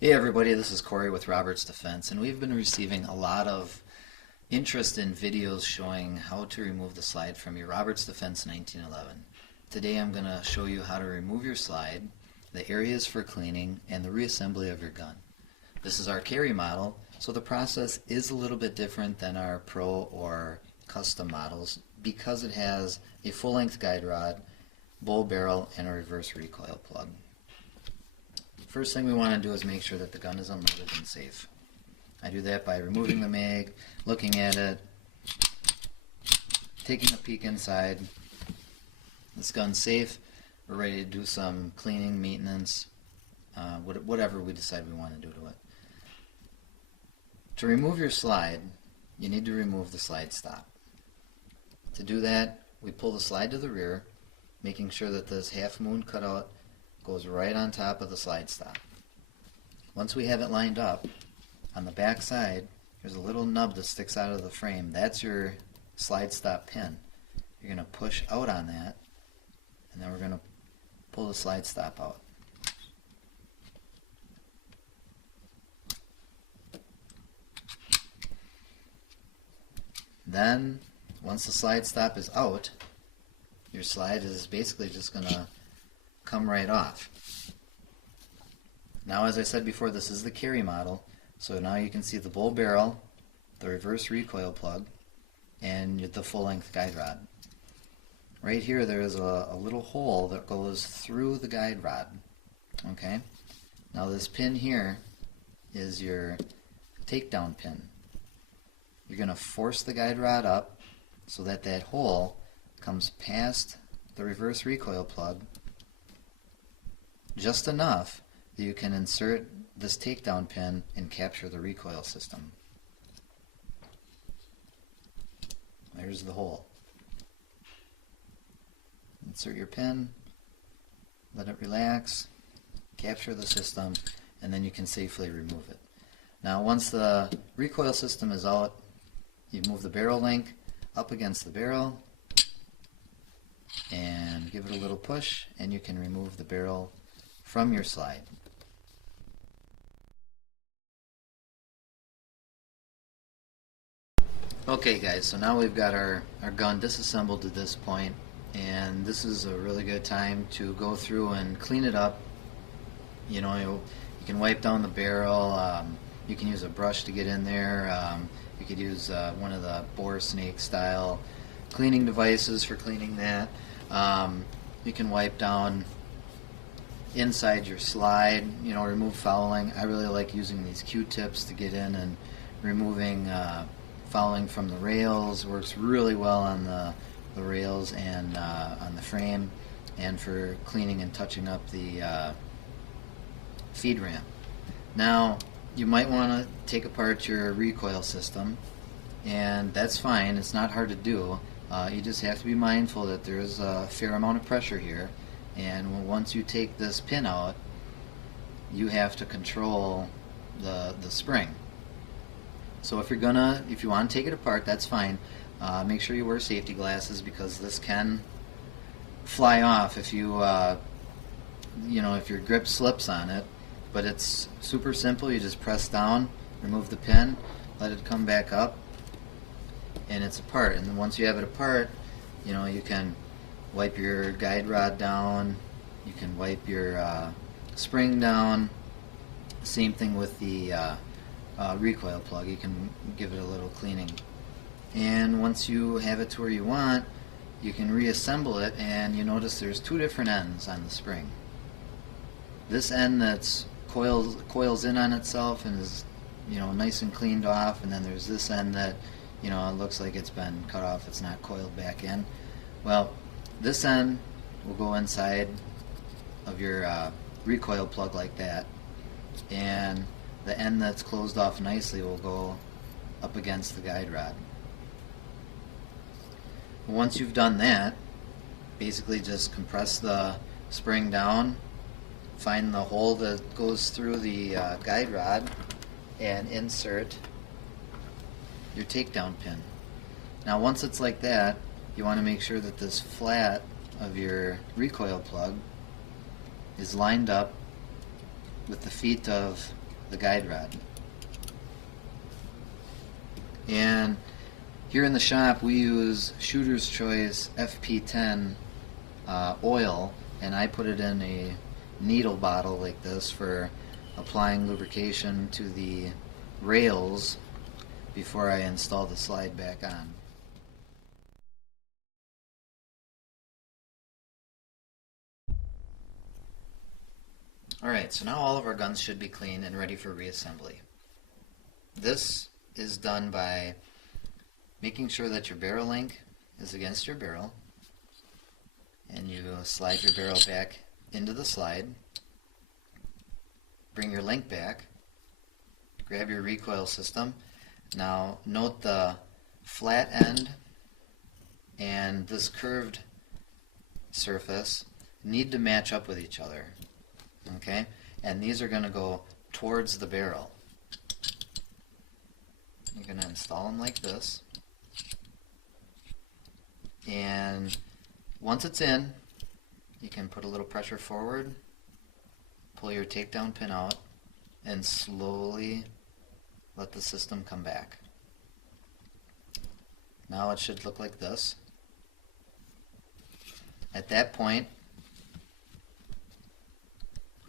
Hey everybody, this is Corey with Roberts Defense, and we've been receiving a lot of interest in videos showing how to remove the slide from your Roberts Defense 1911. Today I'm going to show you how to remove your slide, the areas for cleaning, and the reassembly of your gun. This is our carry model, so the process is a little bit different than our Pro or custom models because it has a full-length guide rod, bull barrel, and a reverse recoil plug. First thing we want to do is make sure that the gun is unloaded and safe. I do that by removing the mag, looking at it, taking a peek inside. This gun's safe. We're ready to do some cleaning, maintenance, whatever we decide we want to do to it. To remove your slide, you need to remove the slide stop. To do that, we pull the slide to the rear, making sure that this half moon cutout goes right on top of the slide stop. Once we have it lined up, on the back side, there's a little nub that sticks out of the frame. That's your slide stop pin. You're going to push out on that, and then we're going to pull the slide stop out. Then, once the slide stop is out, your slide is basically just going to come right off. Now, as I said before, this is the carry model, so now you can see the bull barrel, the reverse recoil plug, and the full-length guide rod. Right here there is a little hole that goes through the guide rod. Okay? Now this pin here is your takedown pin. You're going to force the guide rod up so that that hole comes past the reverse recoil plug just enough that you can insert this takedown pin and capture the recoil system. There's the hole. Insert your pin, let it relax, capture the system, and then you can safely remove it. Now once the recoil system is out, you move the barrel link up against the barrel and give it a little push, and you can remove the barrel from your slide. Okay guys, so now we've got our gun disassembled to this point, and this is a really good time to go through and clean it up. You know, you can wipe down the barrel, you can use a brush to get in there, you could use one of the bore snake style cleaning devices for cleaning that. You can wipe down inside your slide, you know, remove fouling. I really like using these Q-tips to get in and removing fouling from the rails. Works really well on the rails and on the frame, and for cleaning and touching up the feed ramp. Now you might want to take apart your recoil system, and that's fine. It's not hard to do. You just have to be mindful that there's a fair amount of pressure here, and once you take this pin out, you have to control the spring. So if you want to take it apart, that's fine. Make sure you wear safety glasses, because this can fly off if you if your grip slips on it. But it's super simple. You just press down, remove the pin, let it come back up, and it's apart. And then once you have it apart, you know, you can wipe your guide rod down, you can wipe your spring down. Same thing with the recoil plug. You can give it a little cleaning. And once you have it to where you want, you can reassemble it, and you notice there's two different ends on the spring. This end that's coils in on itself and is, you know, nice and cleaned off, and then there's this end that, you know, it looks like it's been cut off, it's not coiled back in. Well, this end will go inside of your recoil plug like that, and the end that's closed off nicely will go up against the guide rod. Once you've done that, basically just compress the spring down, find the hole that goes through the guide rod, and insert your takedown pin. Now once it's like that, you want to make sure that this flat of your recoil plug is lined up with the feet of the guide rod. And here in the shop we use Shooter's Choice FP10 oil, and I put it in a needle bottle like this for applying lubrication to the rails before I install the slide back on. Alright, so now all of our guns should be clean and ready for reassembly. This is done by making sure that your barrel link is against your barrel, and you slide your barrel back into the slide, bring your link back, grab your recoil system. Now note the flat end and this curved surface need to match up with each other. Okay? And these are going to go towards the barrel. You're going to install them like this. And once it's in, you can put a little pressure forward, pull your takedown pin out, and slowly let the system come back. Now it should look like this. At that point,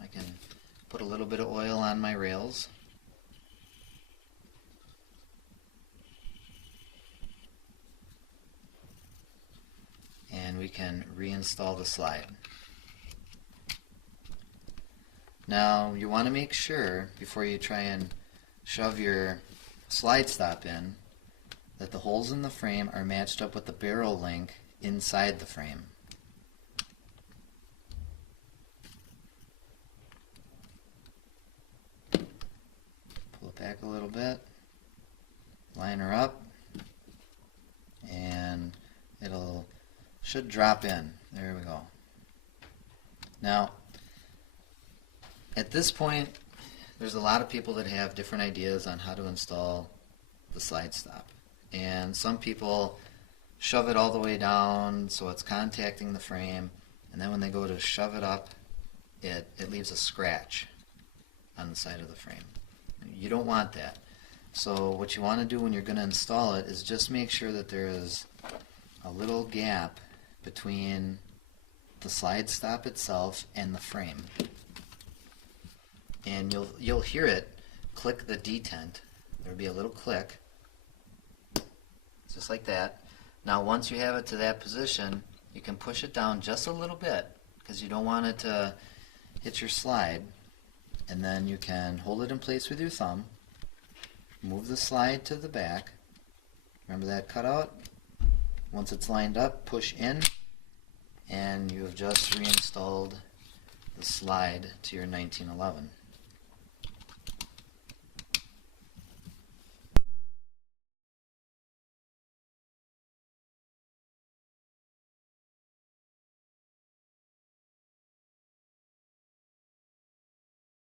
I can put a little bit of oil on my rails. And we can reinstall the slide. Now you want to make sure before you try and shove your slide stop in that the holes in the frame are matched up with the barrel link inside the frame. Pull it back a little bit, line her up, and it'll should drop in. There we go. Now, at this point, there's a lot of people that have different ideas on how to install the slide stop. And some people shove it all the way down so it's contacting the frame, and then when they go to shove it up, it leaves a scratch on the side of the frame. You don't want that. So what you want to do when you're going to install it is just make sure that there is a little gap between the slide stop itself and the frame. And you'll hear it click the detent. There'll be a little click, just like that. Now once you have it to that position, you can push it down just a little bit because you don't want it to hit your slide, and then you can hold it in place with your thumb, move the slide to the back. Remember that cutout? Once it's lined up, push in, and you have just reinstalled the slide to your 1911.